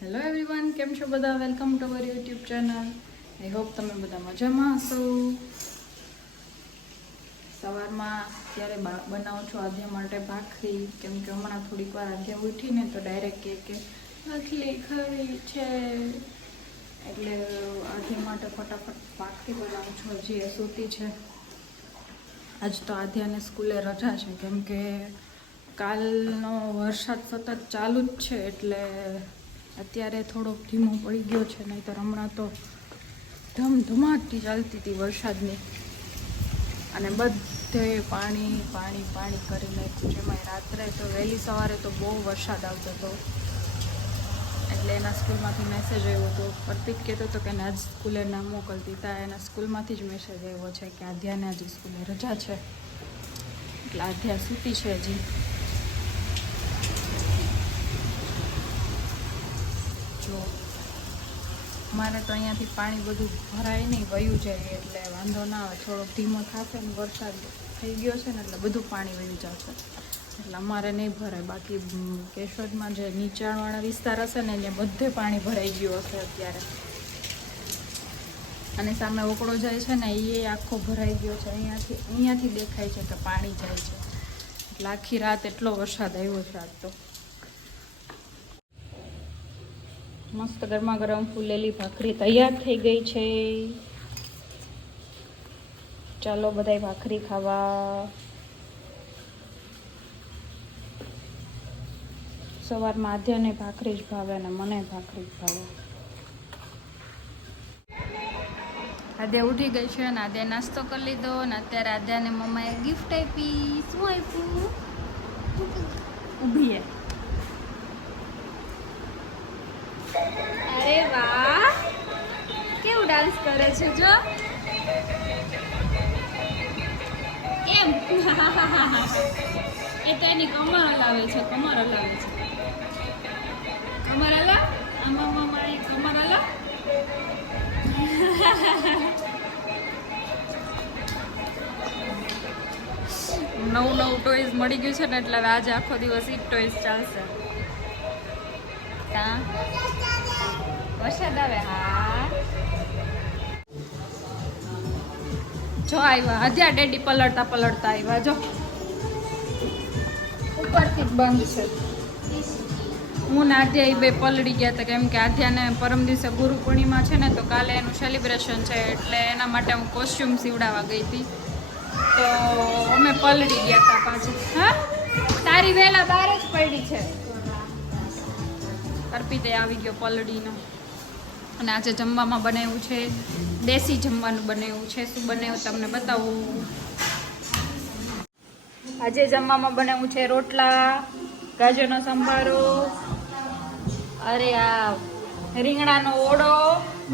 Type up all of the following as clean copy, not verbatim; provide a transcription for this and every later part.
Hello everyone, કેમ છો બધા? Welcome to our YouTube channel. I hope તમે બધા મજામાં હશો. સવારમાં અત્યારે બનાવું છું આધ્યા માટે ભાખરી, કેમ કે હમણાં થોડીક વાર આધ્યા ઉઠીને તો ડાયરેક્ટ કે ભાખરી ખાવી છે, એટલે આધ્યા માટે ફટાફટ ભાખરી બનાવું છું. હજી એ સૂતી છે. આજ તો આધ્યાને સ્કૂલે રજા છે, કેમ કે કાલનો વરસાદ સતત ચાલુ જ છે, એટલે અત્યારે થોડોક ધીમો પડી ગયો છે, નહીંતર હમણાં તો ધમધમાટી ચાલતી હતી વરસાદની, અને બધે પાણી પાણી પાણી કરી નાખ્યું છે. એમાં રાત્રે તો વહેલી સવારે તો બહુ વરસાદ આવતો હતો, એટલે એના સ્કૂલમાંથી મેસેજ આવ્યો હતો. અર્પિત કહેતો હતો કે આજ સ્કૂલે ના મોકલતી, ત્યાં એના સ્કૂલમાંથી જ મેસેજ આવ્યો છે કે આધ્યાને આજે સ્કૂલે રજા છે, એટલે આધ્યા સૂતી છે હજી. જો મારે તો અહીંયાથી પાણી બધું ભરાય નહીં, વયું જાય એટલે વાંધો ના આવે. થોડોક ધીમો થશે ને વરસાદ થઈ ગયો છે ને એટલે બધું પાણી વયું જશે, એટલે અમારે નહીં ભરાય. બાકી કેશોદમાં જે નીચાણવાળા વિસ્તાર હશે ને ત્યાં બધે પાણી ભરાઈ ગયું હશે અત્યારે, અને સામે ઓકળો જાય છે ને એ આખો ભરાઈ ગયો છે. અહીંયાથી દેખાય છે કે પાણી જાય છે, એટલે આખી રાત એટલો વરસાદ આવ્યો છે આજ તો. મસ્ત ગરમા ગરમ ફૂલેલી ભાખરી તૈયાર થઈ ગઈ છે. ચાલો બધાય ભાખરી ખાવા. સવારમાં આધ્યાને ભાખરી જ ભાવે અને મને ભાખરી જ ભાવે. આધ્યા ઉઠી ગઈ છે અને આધ્યા નાસ્તો કરી લીધો, અને અત્યારે આધ્યાને મમ્માએ ગિફ્ટ આપી. શું આપ્યું? ઊભી હે. અરે વાહ, કેવું ડાન્સ કરે છે જો. કેમ? એ તો એની કમર હલાવે છે, કમર હલાવે છે. કમર હલાવ, આમાં મામા એ કમર હલાવ. નવું નવું ટોયઝ મળી ગયું છે ને, એટલે આજે આખો દિવસ ઈ ટોયઝ ચાલશે. કા વરસાદ આવે? હા જો આવ્યા આધ્યા, ડેડી પલળતા પલળતા આવ્યા. જો ઉપરથી જ બંધ છે. હું ને આધ્યા એ બે પલળી ગયા હતા, કેમ કે આધ્યાને પરમ દિવસે ગુરુ પૂર્ણિમા છે ને, તો કાલે એનું સેલિબ્રેશન છે, એટલે એના માટે હું કોસ્ચ્યુમ સીવડાવવા ગઈ હતી, તો અમે પલળી ગયા હતા પાછું. હા, તારી વેલા બહાર જ પડી છે. અર્પિતે આવી ગયો પલળીને. અને આજે જમવામાં બનાવ્યું છે, દેશી જમવાનું બનાવ્યું છે. શું બનાવ્યું તમને બતાવું. આજે જમવામાં બનાવ્યું છે રોટલા, ગાજરનો સંભારો, અરે આ રીંગણાનો ઓળો,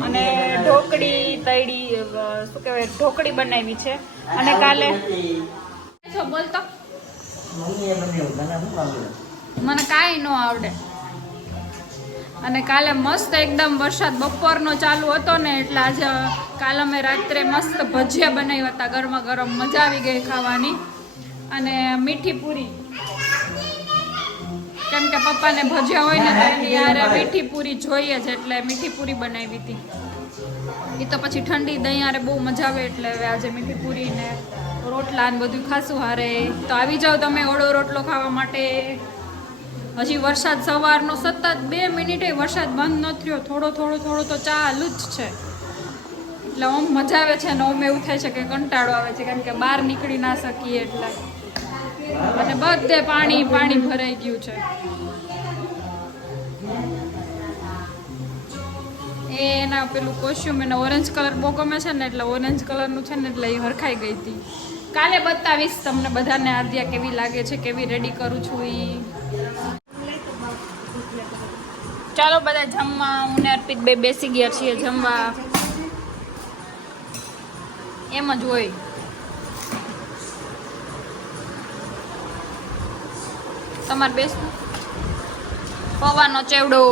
અને ઢોકળી તળી, શું કહેવાય, ઢોકળી બનાવી છે. અને કાલે શું બોલતો? મને કાંઈ ન આવડે. અને કાલે મસ્ત એકદમ વરસાદ બપોરનો ચાલુ હતો ને, એટલે આજે કાલે અમે રાત્રે મસ્ત ભજીયા બનાવ્યા હતા ગરમા ગરમ. મજા આવી ગઈ ખાવાની. અને મીઠી પૂરી, કેમ કે પપ્પાને ભજીયા હોય ને તો એની યાર મીઠી પૂરી જોઈએ જ, એટલે મીઠી પૂરી બનાવી હતી. એ તો પછી ઠંડી દહીં યારે બહુ મજા આવે, એટલે હવે આજે મીઠી પૂરી ને રોટલા ને બધું ખાસું હારે. તો આવી જાઓ તમે ઓળો રોટલો ખાવા માટે. હજી વરસાદ સવારનો સતત 2 મિનિટે વરસાદ બંધ ન થયો, થોડો થોડો થોડો તો ચાલુ જ છે. એટલે ઓમ મજા આવે છે ને ઓમ એવું થાય છે કે કંટાળો આવે છે, કેમ કે બહાર નીકળી ના શકીએ એટલે. અને બધે પાણી પાણી ભરાઈ ગયું છે. એના પેલું કોસ્ચ્યુમ, એને ઓરેન્જ કલર બહુ ગમે છે ને, એટલે ઓરેન્જ કલરનું છે ને, એટલે એ હરખાઈ ગઈ હતી. કાલે બતાવીશ તમને બધાને આધ્યા કેવી લાગે છે, કેવી રેડી કરું છું એ. ચાલો બધા જમવા. હું ને અર્પિત બે બેસી ગયા છીએ જમવા. એમ જ હોય. તમારે બેસવું? પવાનો ચેવડો.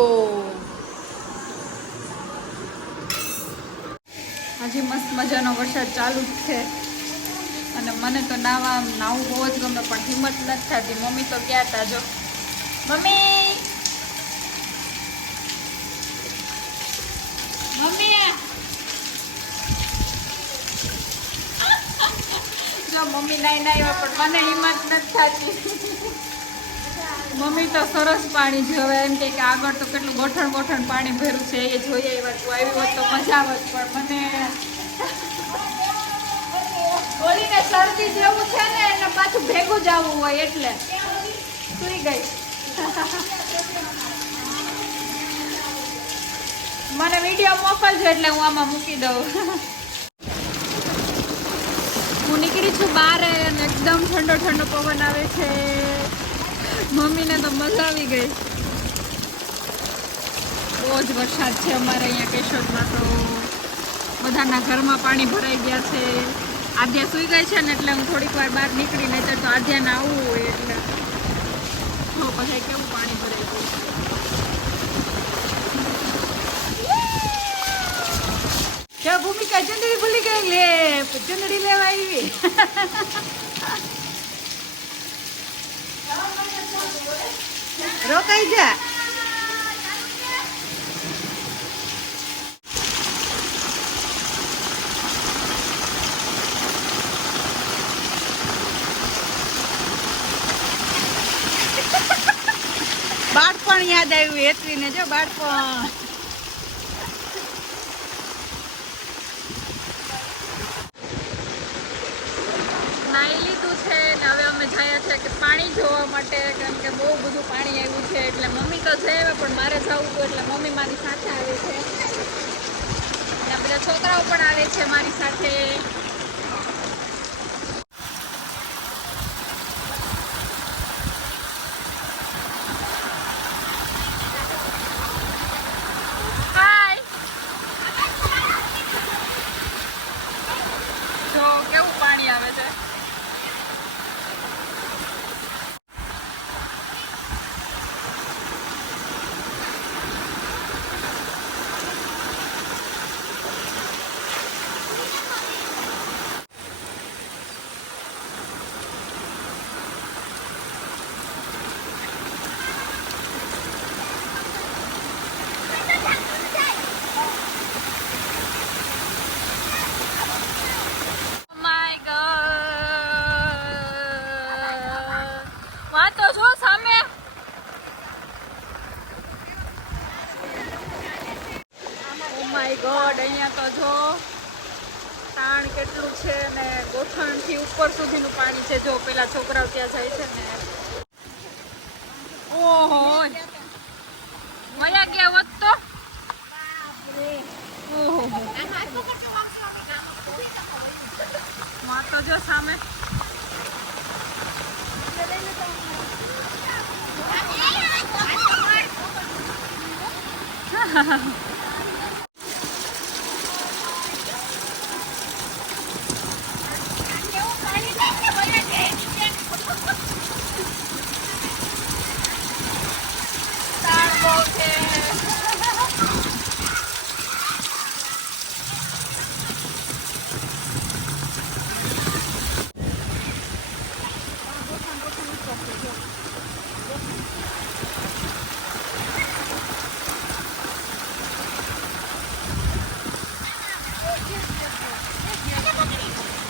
હજી મસ્ત મજાનો વરસાદ ચાલુ જ છે, અને મને તો નાવું બહુ જ ગમે, પણ હિંમત નથી થતી. મમ્મી તો ગયા હતા. જો મમ્મી, મમ્મી નાઈ આવ્યા પણ મને હિંમત નથી થતી. મમ્મી તો સરસ પાણી જોવે એમ કે આગળ તો કેટલું ગોઠણ પાણી ભર્યું છે એ જોઈએ એવા તું આવી હોત તો મજા આવત પણ મને બોલીને શરદી જેવું છે ને એટલે પાછું ભેગું જ આવવું હોય એટલે સુઈ ગઈ. મને વિડીયો મોકલજો એટલે હું આમાં મૂકી દઉં. હું નીકળી છું બહાર અને એકદમ ઠંડો પવન આવે છે. મમ્મીને તો મજા આવી ગઈ. બહુ જ વરસાદ છે અમારે અહીંયા કેશોદમાં તો બધાના ઘરમાં પાણી ભરાઈ ગયા છે. આદ્યા સૂઈ ગઈ છે ને એટલે હું થોડીક વાર બહાર નીકળીને તો આદ્યાને આવવું હોય એટલે તો પછી કેવું પાણી ભરાઈ ગયું. क्या भूमिका चुंदड़ी भूली गई ले चुंदड़ी लेवा आई. रोकाई जा. બાળપણ યાદ આવ્યું હેતવીને જો બાળપણ. નાઈ લીધું છે ને હવે અમે જઈએ છીએ કે પાણી જોવા માટે કેમ કે બહુ બધું પાણી આવ્યું છે એટલે મમ્મી તો છે પણ મારે જવું હતું એટલે મમ્મી મારી સાથે આવે છે અને બધા છોકરાઓ પણ આવે છે મારી સાથે. જો કેવું પાણી આવે છે. ગોડ અહીંયા તો જો તાણ કેટલું છે ને ગોઠણથી ઉપર સુધીનું પાણી છે. જો પેલા છોકરાઓ ત્યાં જાય છે ને ઓહો મજા ગયા હોત તો ઓહો માં તો જો સામે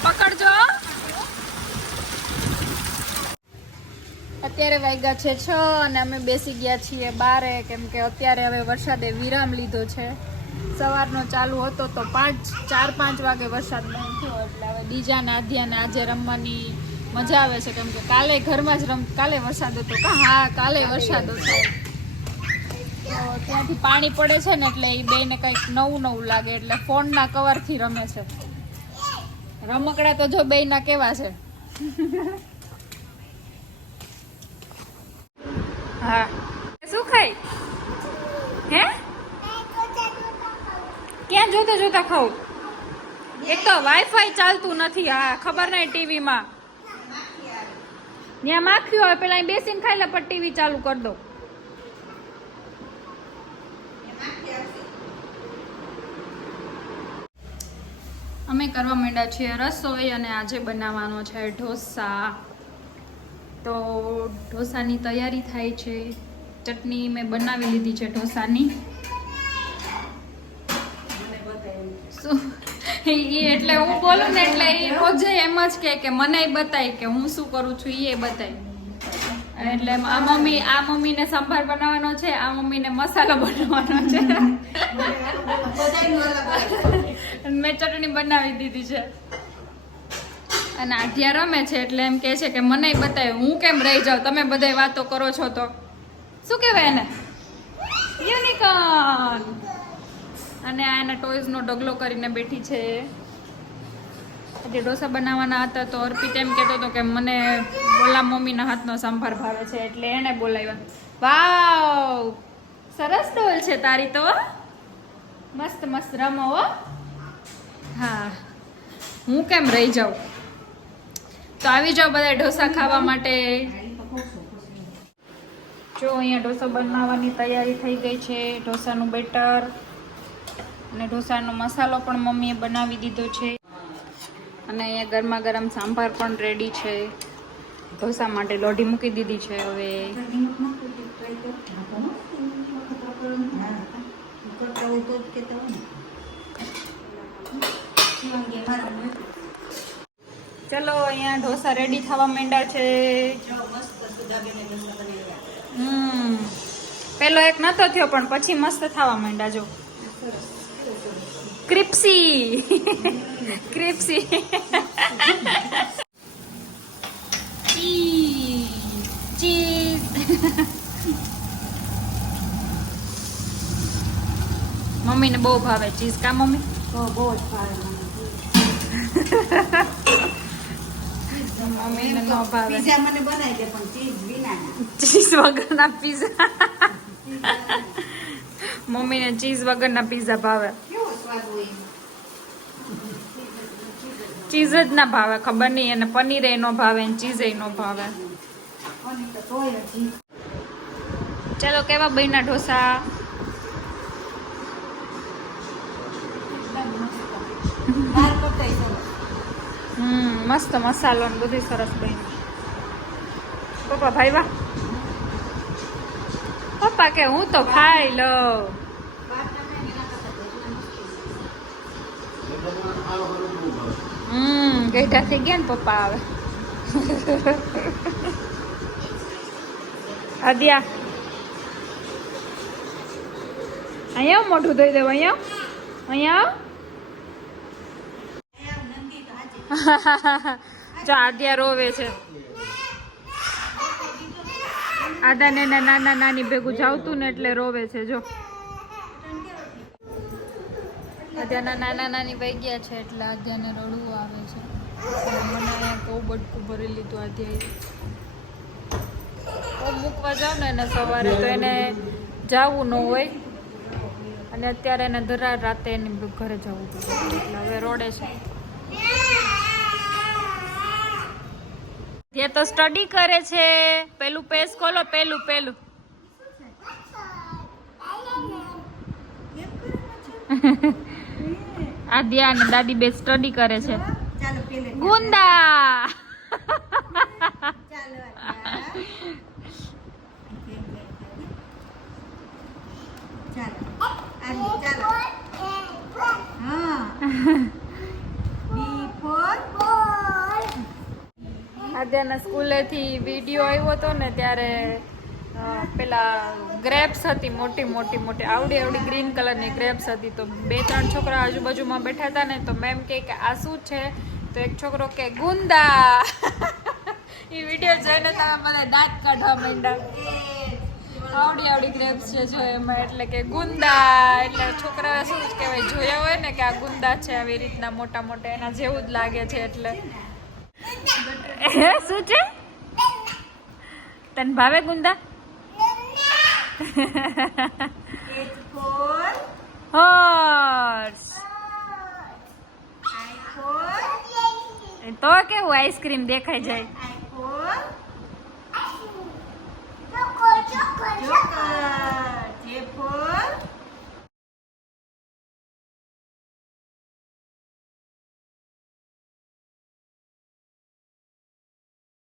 પકડજો. અત્યારે વાગ્યા છે 6 અને અમે બેસી ગયા છીએ બારે કેમ કે અત્યારે હવે વરસાદે વિરામ લીધો છે. સવારનો ચાલુ હતો તો 4-5 વાગે વરસાદ બંધ થયો એટલે હવે બીજાને આધ્યાને આજે રમવાની મજા આવે છે કેમ કે કાલે ઘરમાં જ કાલે વરસાદ હતો હા કાલે વરસાદ હતો તો ત્યાંથી પાણી પડે છે ને એટલે એ બેને કંઈક નવું લાગે એટલે ફોનના કવરથી રમે છે. રમકડા તો જો બેયના કેવા છે. હા શું ખાય હે ક્યાં જોતા ખાવું. એક તો વાઈફાઈ ચાલતું નથી. હા ખબર નહીં ટીવીમાં ત્યાં માખ્યું હોય પેલા બેસીને ખાઈ લે પણ ટીવી ચાલુ કરી દો. અમે કરવા માંડ્યા છીએ રસોઈ અને આજે બનાવવાનો છે ઢોસા. તો ઢોસાની તૈયારી થાય છે. ચટણી મેં બનાવી લીધી છે ઢોસાની. શું ઈ એટલે હું બોલું ને એટલે એ રોજે એમ જ કે મને બતાય કે હું શું કરું છું એ બતાય. એટલે આ મમ્મીને સંભાર બનાવવાનો છે, આ મમ્મીને મસાલો બનાવવાનો છે. મેં ચટણી બનાવી દીધી છે. અને આઢિયા રમે છે એટલે એમ કે છે કે મને બતાવે હું કેમ રહી જાઉં, તમે બધા વાતો કરો છો તો. શું કહેવાય એને? યુનિકોર્ન. અને આ એના ટોયઝનો ઢગલો કરીને બેઠી છે. આજે ઢોસા બનાવવાના હતા તો અર્પિત એમ કહેતો હતો કે મને બોલા મમ્મીના હાથનો સંભાર ભાવે છે એટલે એને બોલાવ્યા. વાવ, સરસ ડોલ છે તારી તો, મસ્ત મસ્ત રમો હો. હા, હું કેમ રહી જાઉં. તો આવી જાઓ બધા ઢોસા ખાવા માટે. જો અહીંયા ઢોસા બનાવવાની તૈયારી થઈ ગઈ છે. ઢોસાનું બેટર અને ઢોસાનો મસાલો પણ મમ્મીએ બનાવી દીધો છે. અને અહીંયા ગરમા ગરમ સાંભાર પણ રેડી છે. ઢોસા માટે લોઢી મૂકી દીધી છે. હવે ચલો અહીંયા ઢોસા રેડી થવા માંડ્યા છે. પેલો એક નતો થયો પણ પછી મસ્ત થવા માંડ્યા. જો ક્રિપ્સી ક્રિપ્સી. ચીઝ. મમ્મીને બહુ ભાવે ચીઝ. કા મમ્મી? બહુ જ ભાવે મમ્મીને ન ભાવે. પીઝા મને બનાવી દે પણ ચીઝ વિનાના. ચીઝ વગરના પીઝા. મમ્મીને ચીઝ વગરના પીઝા ભાવે. કેવો સ્વાદ હોય. ચીઝ જ ના ભાવે. ખબર નહીં એને પનીર એ ન ભાવે ને ચીઝ એ ન ભાવે. અને તો તોય હજી ચલો કેવા બન્યા ઢોસા? બહાર કરતાય સરસ. મસ્ત મસાલો ને બધું સરસ બન્યું. પપ્પા ભાઈ વાહ. પપ્પા કે હું તો ખાઈ લઉં. ગઈઢા થઈ ગયા ને પપ્પા હવે. આદ્યા અહીંયા મોઢું ધોઈ દેવું. અહીંયા જો આદ્યા રોવે છે. આદાને નાના નાની ભેગું જાવતું ને એટલે રોવે છે. જો આદ્યાના નાના નાની વહી ગયા છે એટલે આદ્યાને રડવું આવે છે. મને અહીંયા બહુ બટકું ભરી લીધું આદ્યાએ. હું મૂકવા જાઉં ને એને સવારે તો એને જવું ન હોય અને અત્યારે એને રાતે એની ઘરે જવું પડે એટલે હવે રોડે છે. એ તો સ્ટડી કરે છે. પેલું પેજ ખોલો. પેલું આદ્યા અને દાદી બે સ્ટડી કરે છે. ચાલો પેલે ગુંદા. ચાલો ચાલો હા. આદ્યાના સ્કૂલેથી વિડીયો આવ્યો હતો ને ત્યારે પેલા ગ્રેપ્સ હતી મોટી આવડી ગ્રીન કલરની ગ્રેપ્સ હતી. તો 2-3 છોકરા આજુબાજુમાં બેઠા હતા ને તો મેમ કે આ શું છે? તો એક છોકરો કે ગુંદા. એ વિડીયો જોઈને તમે બધા દાંત કાઢવા માંડ્યા. આવડી ગ્રેપ્સ છે જો એમાં એટલે કે ગુંદા. એટલે છોકરાએ શું કહેવાય જોયા હોય ને કે આ ગુંદા છે આવી રીતના મોટા એના જેવું જ લાગે છે. એટલે શું છે? તને ભાવે ગુંદા? હોર્સ. તો કેવું આઈસ્ક્રીમ દેખાઈ જાય.